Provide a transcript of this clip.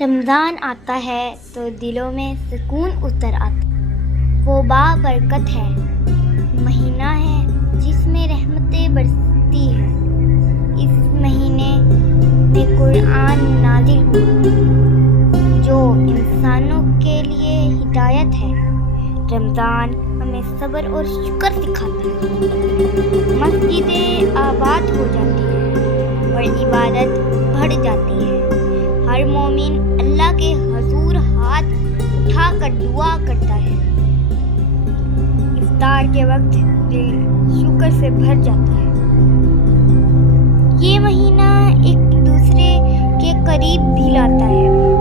رمضان آتا ہے تو دلوں میں سکون اتر آتا ہے۔ وہ بابرکت ہے، مہینہ ہے جس میں رحمتیں برستی ہیں۔ اس مہینے میں قرآن نازل ہوا جو انسانوں کے لیے ہدایت ہے۔ رمضان ہمیں صبر اور شکر سکھاتا ہے۔ مسجدیں آباد ہو جاتی ہیں اور عبادت بڑھ جاتی ہے۔ ہر مومن اللہ کے حضور ہاتھ اٹھا کر دعا کرتا ہے۔ افطار کے وقت دل شکر سے بھر جاتا ہے۔ یہ مہینہ ایک دوسرے کے قریب بھی لاتا ہے۔